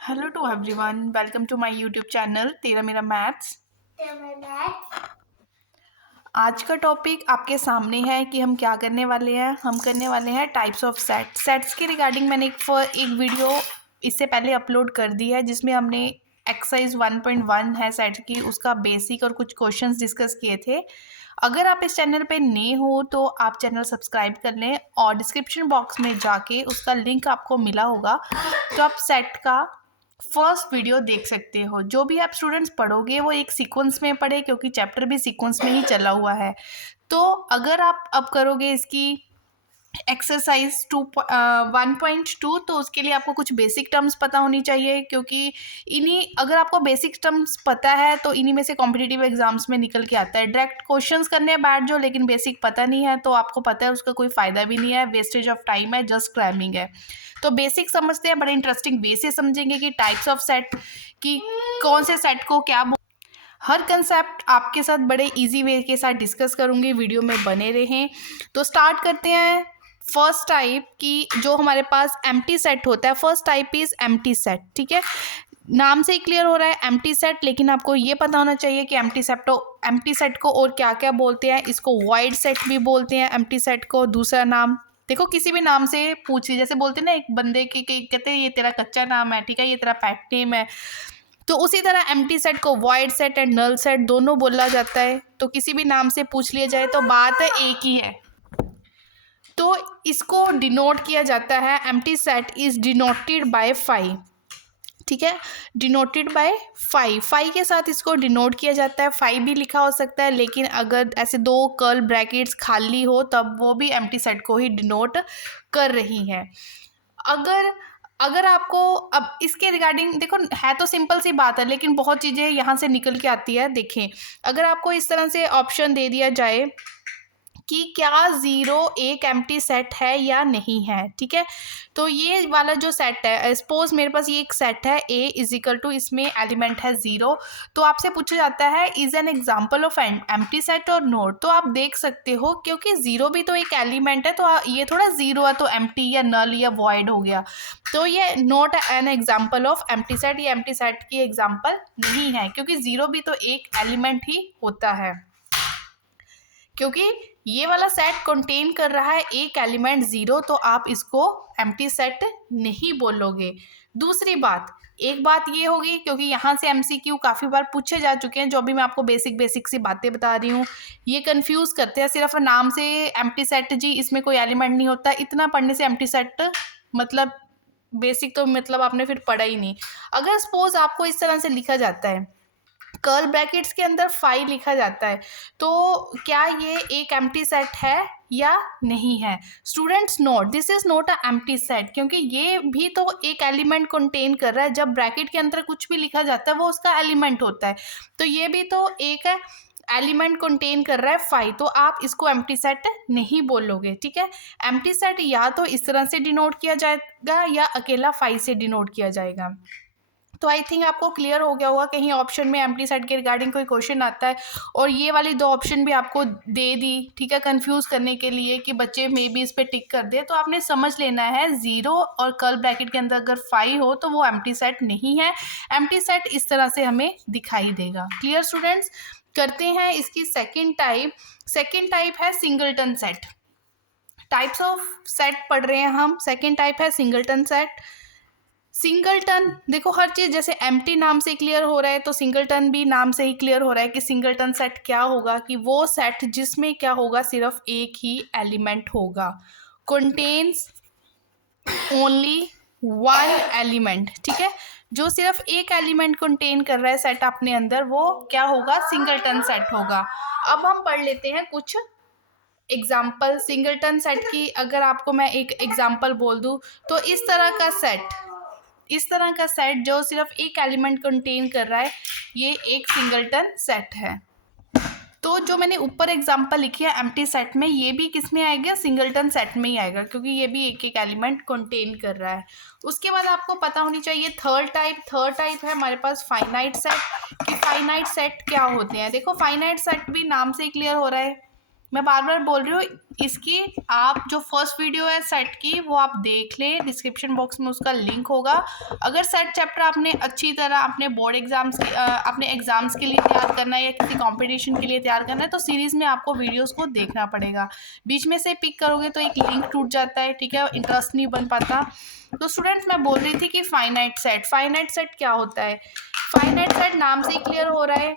Hello to everyone, welcome to my YouTube channel तेरा मेरा maths. आज का टॉपिक आपके सामने है कि हम क्या करने वाले हैं। हम करने वाले हैं टाइप्स ऑफ सेट्स के रिगार्डिंग। मैंने एक वीडियो इससे पहले अपलोड कर दी है जिसमें हमने एक्सरसाइज 1.1 है सेट की, उसका बेसिक और कुछ क्वेश्चंस डिस्कस किए थे। अगर आप इस चैनल पे नए हो तो आप चैनल सब्सक्राइब कर लें और डिस्क्रिप्शन बॉक्स में जाके उसका लिंक आपको मिला होगा, तो आप सेट का फर्स्ट वीडियो देख सकते हो। जो भी आप स्टूडेंट्स पढ़ोगे वो एक सीक्वेंस में पढ़े, क्योंकि चैप्टर भी सीक्वेंस में ही चला हुआ है। तो अगर आप अब करोगे इसकी एक्सरसाइज 1.2, तो उसके लिए आपको कुछ बेसिक टर्म्स पता होनी चाहिए, क्योंकि इन्हीं अगर आपको बेसिक टर्म्स पता है तो इन्हीं में से कॉम्पिटिटिव एग्जाम्स में निकल के आता है। डायरेक्ट क्वेश्चंस करने बैठ जाओ लेकिन बेसिक पता नहीं है तो आपको पता है उसका कोई फ़ायदा भी नहीं है, वेस्टेज ऑफ टाइम है, जस्ट क्रैमिंग है। तो बेसिक समझते हैं, बड़े इंटरेस्टिंग वे से समझेंगे कि टाइप्स ऑफ सेट की कौन से सेट को क्या हर कंसेप्ट आपके साथ बड़े इजी वे के साथ डिस्कस करूँगी। वीडियो में बने रहें। तो स्टार्ट करते हैं फर्स्ट टाइप की, जो हमारे पास एम्प्टी सेट होता है। First type is empty set. ठीक है, नाम से ही क्लियर हो रहा है एम्प्टी सेट, लेकिन आपको ये पता होना चाहिए कि एम्प्टी सेट को और क्या क्या बोलते हैं। इसको वॉइड सेट भी बोलते हैं एम्प्टी सेट को। दूसरा नाम देखो, किसी भी नाम से पूछ ली, जैसे बोलते हैं ना एक बंदे के कहते हैं ये तेरा कच्चा नाम है, ठीक है, ये तेरा पेट नेम है। तो उसी तरह एम्प्टी सेट को void set and null set दोनों बोला जाता है। तो किसी भी नाम से पूछ लिया जाए तो बात एक ही है। तो इसको डिनोट किया जाता है, empty set is denoted by 5। ठीक है, डिनोटेड बाय 5 के साथ इसको डिनोट किया जाता है। 5 भी लिखा हो सकता है, लेकिन अगर ऐसे 2 कर्ल ब्रैकेट्स खाली हो तब वो भी एम्प्टी सेट को ही डिनोट कर रही हैं। अगर अगर आपको अब इसके रिगार्डिंग देखो, है तो सिंपल सी बात है लेकिन बहुत चीज़ें यहाँ से निकल के आती है। देखें, अगर आपको इस तरह से ऑप्शन दे दिया जाए कि क्या ज़ीरो एक एम्प्टी सेट है या नहीं है, ठीक है, तो ये वाला जो सेट है, सपोज मेरे पास ये एक सेट है ए इज इक्वल टू, इसमें एलिमेंट है 0, तो आपसे पूछा जाता है is an example of empty set और नोट। तो आप देख सकते हो क्योंकि 0 भी तो एक एलिमेंट है, तो ये थोड़ा 0 है तो एम्प्टी या नल या वॉइड हो गया। तो ये not an example of empty set, ये एम्प्टी सेट की एग्जाम्पल नहीं है, क्योंकि 0 भी तो एक एलिमेंट ही होता है। क्योंकि ये वाला सेट कंटेन कर रहा है एक एलिमेंट 0, तो आप इसको एम्प्टी सेट नहीं बोलोगे। दूसरी बात, एक बात ये होगी, क्योंकि यहाँ से एमसीक्यू काफ़ी बार पूछे जा चुके हैं, जो भी मैं आपको बेसिक सी बातें बता रही हूँ, ये कंफ्यूज करते हैं सिर्फ नाम से एम्प्टी सेट, जी इसमें कोई एलिमेंट नहीं होता, इतना पढ़ने से एम्प्टी सेट मतलब बेसिक तो मतलब आपने फिर पढ़ा ही नहीं। अगर सपोज आपको इस तरह से लिखा जाता है, कर्ल ब्रैकेट्स के अंदर 5 लिखा जाता है, तो क्या ये एक एम्प्टी सेट है या नहीं है? Students note, this is not a empty set, क्योंकि ये भी तो एक एलिमेंट कंटेन कर रहा है। जब ब्रैकेट के अंदर कुछ भी लिखा जाता है वो उसका एलिमेंट होता है, तो ये भी तो एक एलिमेंट कंटेन कर रहा है 5, तो आप इसको एम्प्टी सेट नहीं बोलोगे। ठीक है, एम्प्टी सेट या तो इस तरह से डिनोट किया जाएगा या अकेला 5 से डिनोट किया जाएगा। तो आई थिंक आपको क्लियर हो गया होगा। कहीं ऑप्शन में एम्प्टी सेट के रिगार्डिंग कोई क्वेश्चन आता है और ये वाली 2 ऑप्शन भी आपको दे दी, ठीक है, कंफ्यूज करने के लिए कि बच्चे मे बी इस पर टिक कर दे, तो आपने समझ लेना है 0 और कर्ल ब्रैकेट के अंदर अगर 5 हो तो वो एम्प्टी सेट नहीं है। एम्प्टी सेट इस तरह से हमें दिखाई देगा। Clear students? करते हैं इसकी सेकेंड टाइप है singleton set. Types of set पढ़ रहे हैं हम। सेकेंड टाइप है सिंगलटन सेट। सिंगलटन देखो, हर चीज़ जैसे एम्प्टी नाम से क्लियर हो रहा है तो सिंगलटन भी नाम से ही क्लियर हो रहा है कि सिंगलटन सेट क्या होगा, कि वो सेट जिसमें क्या होगा, सिर्फ एक ही एलिमेंट होगा, कंटेन्स ओनली वन एलिमेंट। ठीक है, जो सिर्फ एक एलिमेंट कंटेन कर रहा है सेट अपने अंदर, वो क्या होगा, सिंगलटन सेट होगा। अब हम पढ़ लेते हैं कुछ एग्जाम्पल सिंगलटन सेट की। अगर आपको मैं एक एग्जाम्पल बोल दूं तो इस तरह का सेट जो सिर्फ एक एलिमेंट कंटेन कर रहा है, ये एक सिंगलटन सेट है। तो जो मैंने ऊपर एग्जांपल लिखी है एम्प्टी सेट में, ये भी किस में आएगा, सिंगलटन सेट में ही आएगा, क्योंकि ये भी एक एक एलिमेंट कंटेन कर रहा है। उसके बाद आपको पता होनी चाहिए थर्ड टाइप है हमारे पास फाइनाइट सेट। कि फाइनाइट सेट क्या होते हैं? देखो, फाइनाइट सेट भी नाम से ही क्लियर हो रहा है मैं बार बार बोल रही हूँ, इसकी आप जो फर्स्ट वीडियो है सेट की वो आप देख लें, डिस्क्रिप्शन बॉक्स में उसका लिंक होगा। अगर सेट चैप्टर आपने अच्छी तरह अपने बोर्ड एग्जाम्स के अपने एग्जाम्स के लिए तैयार करना है या किसी कंपटीशन के लिए तैयार करना है तो सीरीज़ में आपको वीडियोस को देखना पड़ेगा। बीच में से पिक करोगे तो एक लिंक टूट जाता है, ठीक है, इंटरेस्ट नहीं बन पाता। तो स्टूडेंट्स, मैं बोल रही थी कि फाइनाइट सेट क्या होता है। फाइनाइट सेट नाम से ही क्लियर हो रहा है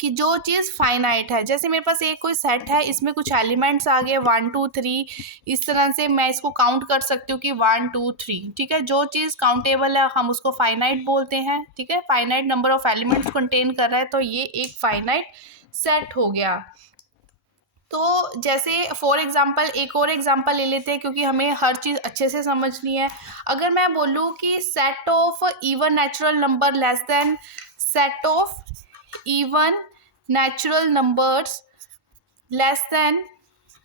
कि जो चीज़ फाइनाइट है, जैसे मेरे पास एक कोई सेट है, इसमें कुछ एलिमेंट्स आ गए 1 2 3, इस तरह से मैं इसको काउंट कर सकती हूँ कि 1 2 3, ठीक है। जो चीज़ काउंटेबल है हम उसको फाइनाइट बोलते हैं, ठीक है। Finite number of elements contain कर रहा है तो ये एक फाइनाइट सेट हो गया। तो जैसे फॉर एग्जांपल एक और एग्जांपल ले लेते हैं क्योंकि हमें हर चीज़ अच्छे से समझनी है। अगर मैं बोलूँ कि set of even natural number less than set of even natural numbers less than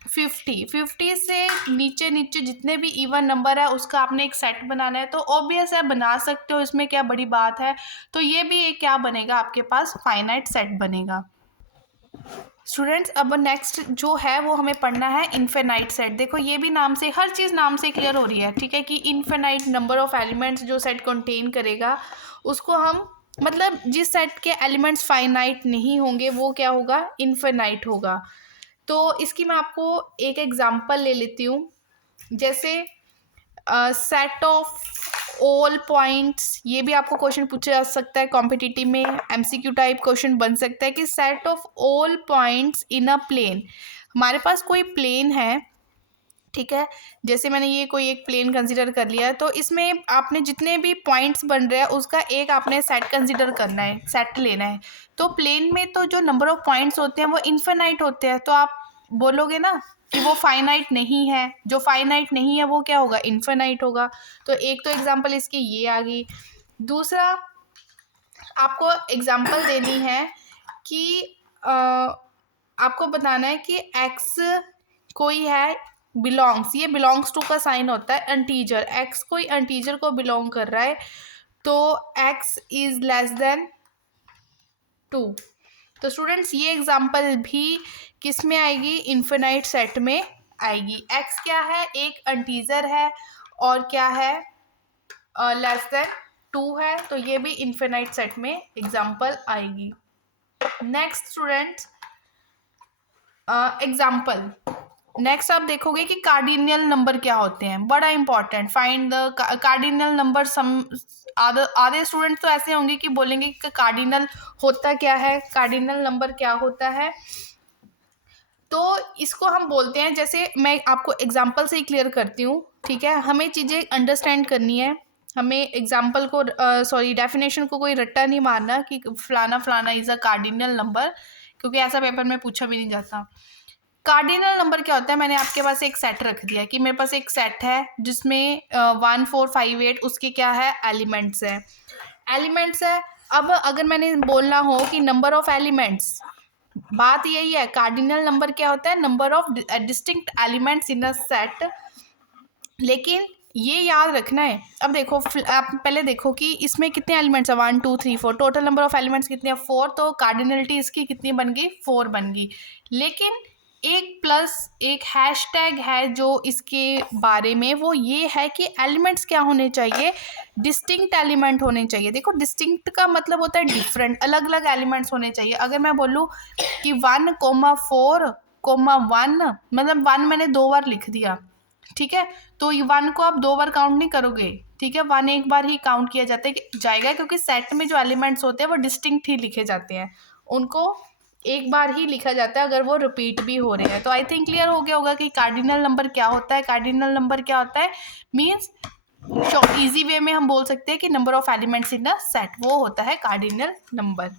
50 से नीचे नीचे जितने भी इवन नंबर है उसका आपने एक सेट बनाना है। तो ऑब्वियस है, बना सकते हो, इसमें क्या बड़ी बात है। तो ये भी एक क्या बनेगा, आपके पास फाइनाइट सेट बनेगा। स्टूडेंट्स, अब नेक्स्ट जो है वो हमें पढ़ना है इनफिनाइट सेट। देखो ये भी नाम से, हर चीज़ नाम से क्लियर हो रही है, ठीक है, कि इनफिनाइट नंबर ऑफ एलिमेंट्स जो सेट कंटेन करेगा उसको हम, मतलब जिस सेट के एलिमेंट्स फाइनाइट नहीं होंगे वो क्या होगा, इनफिनाइट होगा। तो इसकी मैं आपको एक एग्जांपल ले लेती हूँ। जैसे सेट ऑफ ऑल पॉइंट्स, ये भी आपको क्वेश्चन पूछा जा सकता है कॉम्पिटिटिव में, एमसीक्यू टाइप क्वेश्चन बन सकता है कि set of all points in a plane. हमारे पास कोई प्लेन है, ठीक है, जैसे मैंने ये कोई एक प्लेन कंसीडर कर लिया है, तो इसमें आपने जितने भी पॉइंट्स बन रहे हैं उसका एक आपने सेट कंसीडर करना है, सेट लेना है। तो प्लेन में तो जो नंबर ऑफ पॉइंट्स होते हैं वो इनफिनाइट होते हैं, तो आप बोलोगे ना कि वो फाइनाइट नहीं है। जो फाइनाइट नहीं है वो क्या होगा, इनफिनाइट होगा। तो एक तो एग्जांपल इसकी ये आ गई। दूसरा आपको एग्जांपल देनी है कि आपको बताना है कि एक्स कोई है बिलोंग्स, ये बिलोंग्स टू का साइन होता है, इंटीजर, एक्स कोई इंटीजर को बिलोंग कर रहा है तो एक्स इज लेस देन 2। तो स्टूडेंट्स ये एग्जांपल भी किस में आएगी, इनफिनाइट सेट में आएगी। एक्स क्या है, एक इंटीजर है और क्या है, लेस देन 2 है, तो ये भी इनफिनाइट सेट में एग्जांपल आएगी। नेक्स्ट स्टूडेंट्स, एग्जांपल नेक्स्ट आप देखोगे कि कार्डिनल नंबर क्या होते हैं, बड़ा important. Find the cardinal number. Some आधे स्टूडेंट तो ऐसे होंगे कि बोलेंगे कि कार्डिनल होता क्या है, कार्डिनल नंबर क्या होता है। तो इसको हम बोलते हैं, जैसे मैं आपको एग्जांपल से ही क्लियर करती हूँ, ठीक है। हमें चीज़ें अंडरस्टैंड करनी है, हमें एग्जांपल को डेफिनेशन को कोई रट्टा नहीं मारना कि फलाना फलाना इज़ अ कार्डिनल नंबर, क्योंकि ऐसा पेपर में पूछा भी नहीं जाता। कार्डिनल नंबर क्या होता है, मैंने आपके पास एक सेट रख दिया कि मेरे पास एक सेट है जिसमें 1 4 5 8 उसके क्या है, एलिमेंट्स है। अब अगर मैंने बोलना हो कि नंबर ऑफ एलिमेंट्स, बात यही है, कार्डिनल नंबर क्या होता है, number of distinct elements in a set. लेकिन ये याद रखना है, अब देखो आप पहले देखो कि इसमें कितने एलिमेंट्स है, 1 2 3 4, टोटल नंबर ऑफ एलिमेंट्स कितने हैं, 4, तो कार्डिनलिटी इसकी कितनी बन गई, 4 बन गई। लेकिन एक प्लस एक हैशटैग है जो इसके बारे में, वो ये है कि एलिमेंट्स क्या होने चाहिए, डिस्टिंक्ट एलिमेंट होने चाहिए। देखो डिस्टिंक्ट का मतलब होता है डिफरेंट, अलग अलग एलिमेंट्स होने चाहिए। अगर मैं बोलूँ कि 1 4 1, मतलब 1 मैंने 2 बार लिख दिया, ठीक है, तो 1 को आप 2 बार काउंट नहीं करोगे, ठीक है, 1 एक बार ही काउंट किया जाएगा क्योंकि सेट में जो एलिमेंट्स होते हैं वो डिस्टिंक्ट ही लिखे जाते हैं, उनको एक बार ही लिखा जाता है अगर वो रिपीट भी हो रहे हैं। तो आई थिंक क्लियर हो गया होगा कि कार्डिनल नंबर क्या होता है। कार्डिनल नंबर क्या होता है मीन्स, इजी वे में हम बोल सकते हैं कि number of elements in a set, वो होता है कार्डिनल नंबर।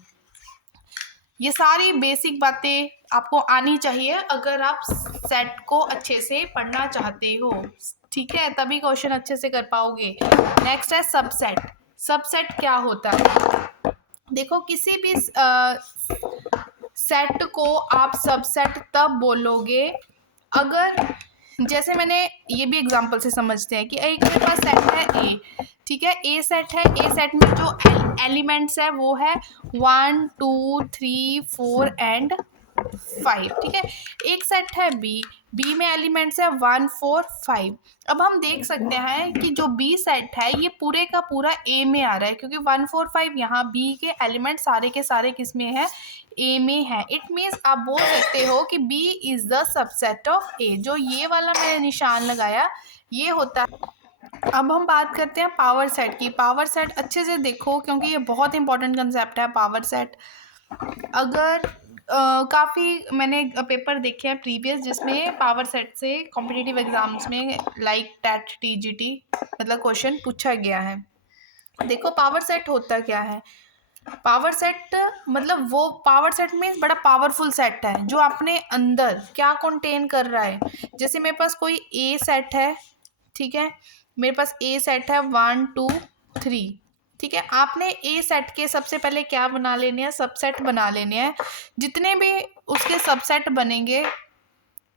ये सारी बेसिक बातें आपको आनी चाहिए अगर आप सेट को अच्छे से पढ़ना चाहते हो, ठीक है, तभी क्वेश्चन अच्छे से कर पाओगे। नेक्स्ट है सबसेट। सबसेट क्या होता है, देखो किसी भी सेट को आप सबसेट तब बोलोगे अगर, जैसे मैंने ये भी एग्जांपल से समझते हैं कि एक मेरे पास सेट है ए, ठीक है, ए सेट है, ए सेट में जो एलिमेंट्स है वो है 1 2 3 4 एंड 5, ठीक है। एक सेट है बी में एलिमेंट्स है 1 4 5। अब हम देख सकते हैं कि जो बी सेट है ये पूरे का पूरा ए में आ रहा है, क्योंकि 1 4 5 यहाँ बी के एलिमेंट सारे के सारे किस में है, ए में है। इट मीन्स आप बोल सकते हो कि B is the subset of A. जो ये वाला मैंने निशान लगाया ये होता है। अब हम बात करते हैं पावर सेट की। पावर सेट अच्छे से देखो क्योंकि ये बहुत इंपॉर्टेंट कंसेप्ट है पावर सेट। अगर काफ़ी मैंने पेपर देखे हैं प्रीवियस जिसमें पावर सेट से कॉम्पिटिटिव एग्जाम्स में लाइक टेट टीजीटी मतलब क्वेश्चन पूछा गया है। देखो पावर सेट होता क्या है। पावर सेट मतलब वो पावर सेट में बड़ा पावरफुल सेट है जो अपने अंदर क्या कंटेन कर रहा है। जैसे मेरे पास कोई ए सेट है, ठीक है, मेरे पास ए सेट है 1 2 3, ठीक है। आपने ए सेट के सबसे पहले क्या बना लेने हैं, सबसेट बना लेने हैं। जितने भी उसके सबसेट बनेंगे,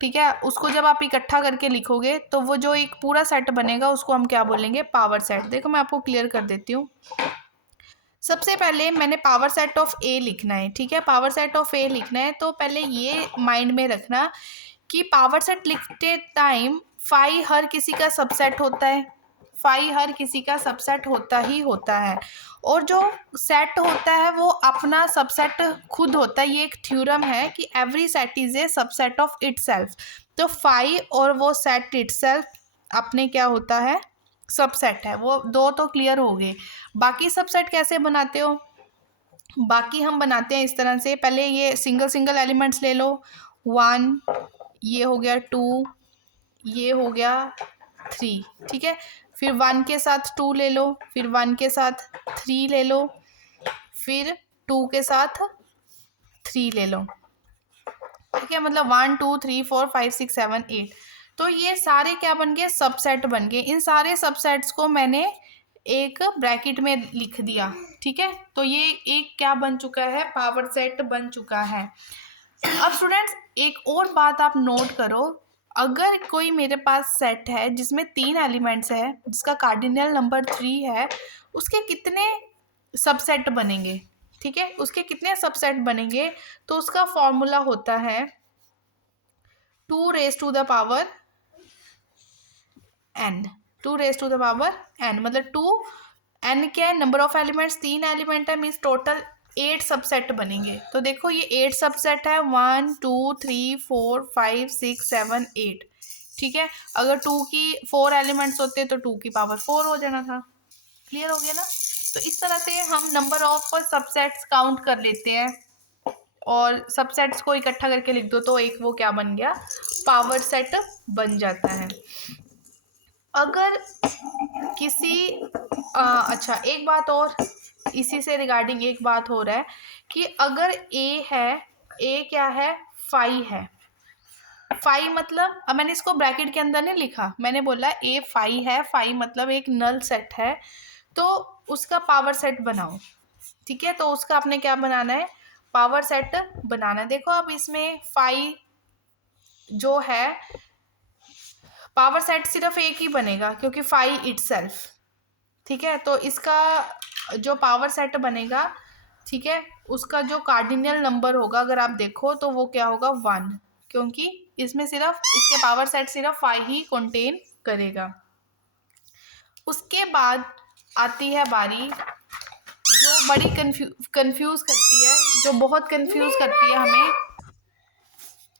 ठीक है, उसको जब आप इकट्ठा करके लिखोगे तो वो जो एक पूरा सेट बनेगा उसको हम क्या बोलेंगे, पावर सेट। देखो मैं आपको क्लियर कर देती हूँ। सबसे पहले मैंने पावर सेट ऑफ ए लिखना है, ठीक है। पावर सेट ऑफ ए लिखना है तो पहले ये माइंड में रखना कि पावर सेट लिखते टाइम फाई हर किसी का सबसेट होता है, फाई हर किसी का सबसेट होता ही होता है। और जो सेट होता है वो अपना सबसेट खुद होता है। ये एक थ्योरम है कि every set is a subset of itself. तो फाई और वो सेट इटसेल्फ अपने क्या होता है, सबसेट है। वो दो तो क्लियर हो गए। बाकी सबसेट कैसे बनाते हो, बाकी हम बनाते हैं इस तरह से। पहले ये सिंगल सिंगल एलिमेंट्स ले लो, 1 ये हो गया, 2 ये हो गया, 3, ठीक है। फिर 1 के साथ 2 ले लो, फिर 1 के साथ 3 ले लो, फिर 2 के साथ 3 ले लो, ठीक है। मतलब 1 2 3 4 5 6 7 8। तो ये सारे क्या बन गए, सबसेट बन गए। इन सारे सबसेट्स को मैंने एक ब्रैकेट में लिख दिया, ठीक है। तो ये एक क्या बन चुका है, पावर सेट बन चुका है। अब स्टूडेंट्स एक और बात आप नोट करो। अगर कोई मेरे पास सेट है जिसमें 3 एलिमेंट्स है, जिसका कार्डिनल नंबर 3 है, उसके कितने सबसेट बनेंगे, ठीक है, उसके कितने सबसेट बनेंगे। तो उसका फॉर्मूला होता है 2 raise to the power n, 2 raise to the power n। मतलब 2 n क्या है, नंबर ऑफ एलिमेंट्स 3 एलिमेंट है, मीन्स टोटल 8 सबसेट बनेंगे। तो देखो ये 8 सबसेट है, 1 2 3 4 5 6 7 8, ठीक है। अगर 2 की 4 एलिमेंट्स होते तो 2 की पावर 4 हो जाना था। क्लियर हो गया ना। तो इस तरह से हम नंबर ऑफ सबसेट्स काउंट कर लेते हैं और सबसेट्स को इकट्ठा करके लिख दो तो एक वो क्या बन गया, पावर सेट बन जाता है। अगर किसी अच्छा एक बात और इसी से रिगार्डिंग एक बात हो रहा है कि अगर ए है, ए क्या है, फाई है। फाई मतलब, अब मैंने इसको ब्रैकेट के अंदर नहीं लिखा, मैंने बोला ए फाई है। फाई मतलब एक नल सेट है, तो उसका पावर सेट बनाओ, ठीक है। तो उसका आपने क्या बनाना है, पावर सेट बनाना है। देखो अब इसमें फाई जो है पावर सेट सिर्फ एक ही बनेगा क्योंकि फाई इटसेल्फ, ठीक है। तो इसका जो पावर सेट बनेगा, ठीक है, उसका जो कार्डिनल नंबर होगा अगर आप देखो तो वो क्या होगा, 1, क्योंकि इसमें सिर्फ इसके पावर सेट सिर्फ 5 ही कंटेन करेगा। उसके बाद आती है बारी जो बड़ी कंफ्यूज करती है, जो बहुत कंफ्यूज करती है हमें।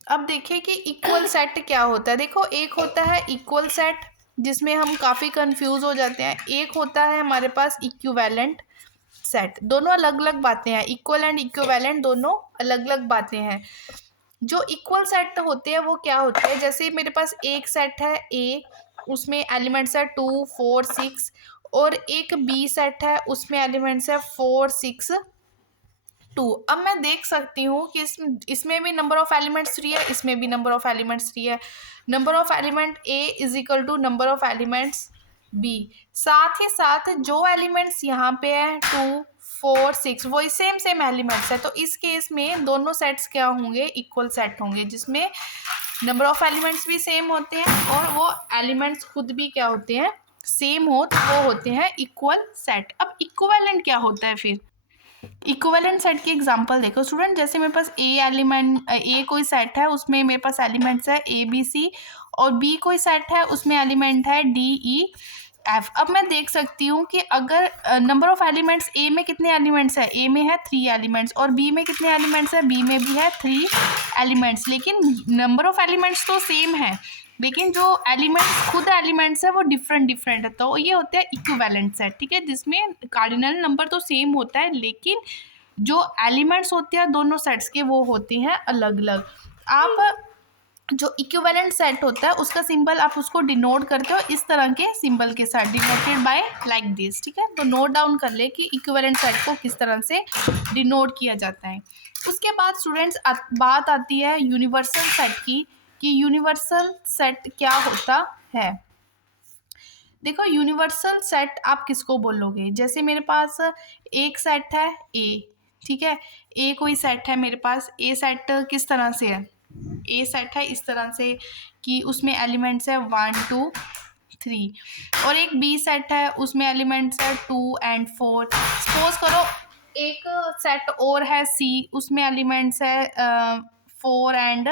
अब देखिए कि इक्वल सेट क्या होता है। देखो एक होता है इक्वल सेट जिसमें हम काफ़ी कंफ्यूज हो जाते हैं, एक होता है हमारे पास इक्विवेलेंट सेट। दोनों अलग अलग बातें हैं, इक्वल एंड इक्विवेलेंट दोनों अलग अलग बातें हैं। जो इक्वल सेट होते हैं वो क्या होते हैं, जैसे मेरे पास एक सेट है ए, उसमें एलिमेंट्स है 2 4 6, और एक बी सेट है उसमें एलिमेंट्स है 4 6 2। अब मैं देख सकती हूँ कि इसमें भी नंबर ऑफ एलिमेंट्स 3 है, इसमें भी नंबर ऑफ एलिमेंट्स 3 है। Number of element A is equal to number of elements B. साथ ही साथ जो एलिमेंट्स यहाँ पे है 2 4 6 वो सेम सेम एलिमेंट्स है। तो इस केस में दोनों सेट्स क्या होंगे, इक्वल सेट होंगे, जिसमें नंबर ऑफ एलिमेंट्स भी सेम होते हैं और वो एलिमेंट्स खुद भी क्या होते हैं, सेम हो, तो वो होते हैं इक्वल सेट। अब इक्विवेलेंट क्या होता है फिर, इक्विवेलेंट सेट की एग्जांपल देखो स्टूडेंट, जैसे मेरे पास ए कोई सेट है, उसमें मेरे पास एलिमेंट्स है ए बी सी, और बी कोई सेट है उसमें एलिमेंट है डी ई एफ। अब मैं देख सकती हूँ कि अगर नंबर ऑफ एलिमेंट्स ए में कितने एलिमेंट्स है, ए में है 3 एलिमेंट्स, और बी में कितने एलिमेंट्स है, बी में भी है 3 एलिमेंट्स, लेकिन नंबर ऑफ एलिमेंट्स तो सेम है, लेकिन जो एलिमेंट्स खुद एलिमेंट्स है वो डिफरेंट है। तो ये होता है इक्विवेलेंट सेट, ठीक है, जिसमें कार्डिनल नंबर तो सेम होता है, लेकिन जो एलिमेंट्स होते हैं दोनों सेट्स के वो होते हैं अलग अलग। आप जो इक्विवेलेंट सेट होता है उसका सिंबल आप उसको डिनोट करते हो इस तरह के सिंबल के साथ, डिनोटेड बाय लाइक दिस, ठीक है। तो नोट डाउन कर ले कि इक्विवेलेंट सेट को किस तरह से डिनोट किया जाता है। उसके बाद स्टूडेंट्स बात आती है यूनिवर्सल सेट की, कि यूनिवर्सल सेट क्या होता है। देखो यूनिवर्सल सेट आप किसको बोलोगे, जैसे मेरे पास एक सेट है ए, ठीक है, ए कोई सेट है मेरे पास, ए सेट किस तरह से है, ए सेट है इस तरह से कि उसमें एलिमेंट्स है 1 2 3, और एक बी सेट है उसमें एलिमेंट्स है 2 and 4। सपोज करो एक सेट और है सी, उसमें एलिमेंट्स है 4 and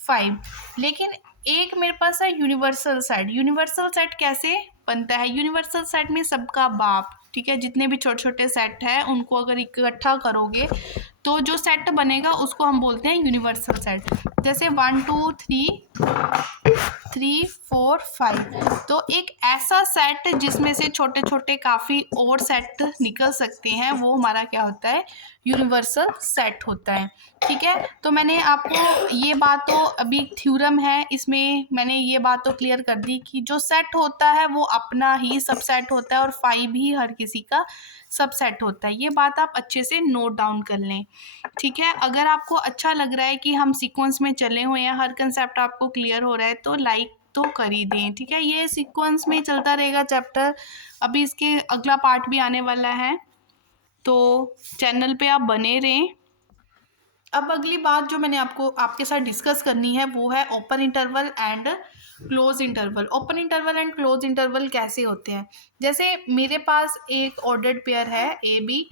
5, लेकिन एक मेरे पास है यूनिवर्सल सेट। यूनिवर्सल सेट कैसे बनता है, यूनिवर्सल सेट में सबका बाप, ठीक है, जितने भी छोटे छोटे सेट हैं उनको अगर इकट्ठा करोगे तो जो सेट बनेगा उसको हम बोलते हैं यूनिवर्सल सेट। जैसे 1 2 3 4 5, तो एक ऐसा सेट जिसमें से छोटे छोटे काफ़ी और सेट निकल सकते हैं वो हमारा क्या होता है, यूनिवर्सल सेट होता है, ठीक है। तो मैंने आपको ये बात तो अभी थ्योरम है इसमें मैंने ये बात तो क्लियर कर दी कि जो सेट होता है वो अपना ही सबसेट होता है और 5 ही हर किसी का सबसेट होता है। ये बात आप अच्छे से नोट डाउन कर लें, ठीक है। अगर आपको अच्छा लग रहा है कि हम सीक्वेंस में चले हुए हैं, हर कंसेप्ट आपको क्लियर हो रहा है तो लाइक तो कर ही दें, ठीक है। ये सीक्वेंस में चलता रहेगा चैप्टर, अभी इसके अगला पार्ट भी आने वाला है, तो चैनल पे आप बने रहें। अब अगली बात जो मैंने आपके साथ डिस्कस करनी है वो है open interval and close interval. Open interval and close interval कैसे होते हैं, जैसे मेरे पास एक ऑर्डर्ड पेयर है ए बी,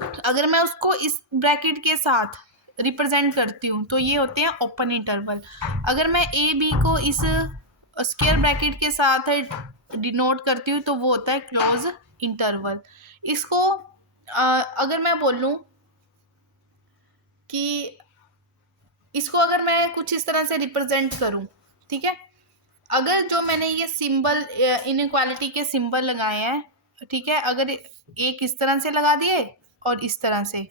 अगर मैं उसको इस ब्रैकेट के साथ रिप्रेजेंट करती हूँ तो ये होते हैं ओपन इंटरवल। अगर मैं ए बी को इस स्क्वायर ब्रैकेट के साथ डिनोट करती हूँ तो वो होता है क्लोज इंटरवल। इसको अगर मैं बोलूँ कि इसको अगर मैं कुछ इस तरह से रिप्रेजेंट करूं, ठीक है, अगर जो मैंने ये सिंबल इनइक्वालिटी के सिंबल लगाए हैं, ठीक है, अगर एक इस तरह से लगा दिए और इस तरह से,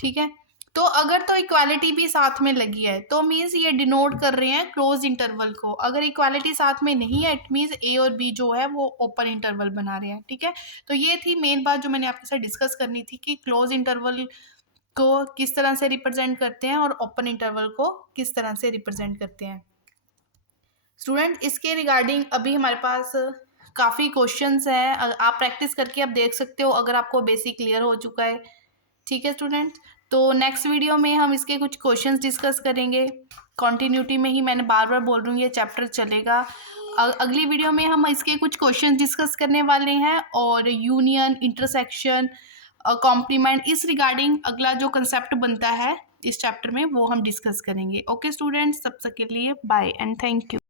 ठीक है, तो अगर तो इक्वालिटी भी साथ में लगी है तो मीन्स ये डिनोट कर रहे हैं क्लोज इंटरवल को। अगर इक्वालिटी साथ में नहीं है इट मीन्स ए और बी जो है वो ओपन इंटरवल बना रहे हैं, ठीक है। तो ये थी मेन बात जो मैंने आपके साथ डिस्कस करनी थी कि क्लोज इंटरवल को किस तरह से रिप्रेजेंट करते हैं और ओपन इंटरवल को किस तरह से रिप्रेजेंट करते हैं। स्टूडेंट इसके रिगार्डिंग अभी हमारे पास काफ़ी क्वेश्चंस हैं, आप प्रैक्टिस करके आप देख सकते हो अगर आपको बेसिक क्लियर हो चुका है, ठीक है स्टूडेंट। तो नेक्स्ट वीडियो में हम इसके कुछ क्वेश्चंस डिस्कस करेंगे, कंटिन्यूटी में ही, मैंने बार बार बोल रही हूँ ये चैप्टर चलेगा। अगली वीडियो में हम इसके कुछ क्वेश्चन डिस्कस करने वाले हैं और यूनियन, इंटरसेक्शन, कॉम्प्लीमेंट, इस रिगार्डिंग अगला जो कंसेप्ट बनता है इस चैप्टर में वो हम डिस्कस करेंगे। ओके स्टूडेंट्स, तब तक के लिए बाय एंड थैंक यू।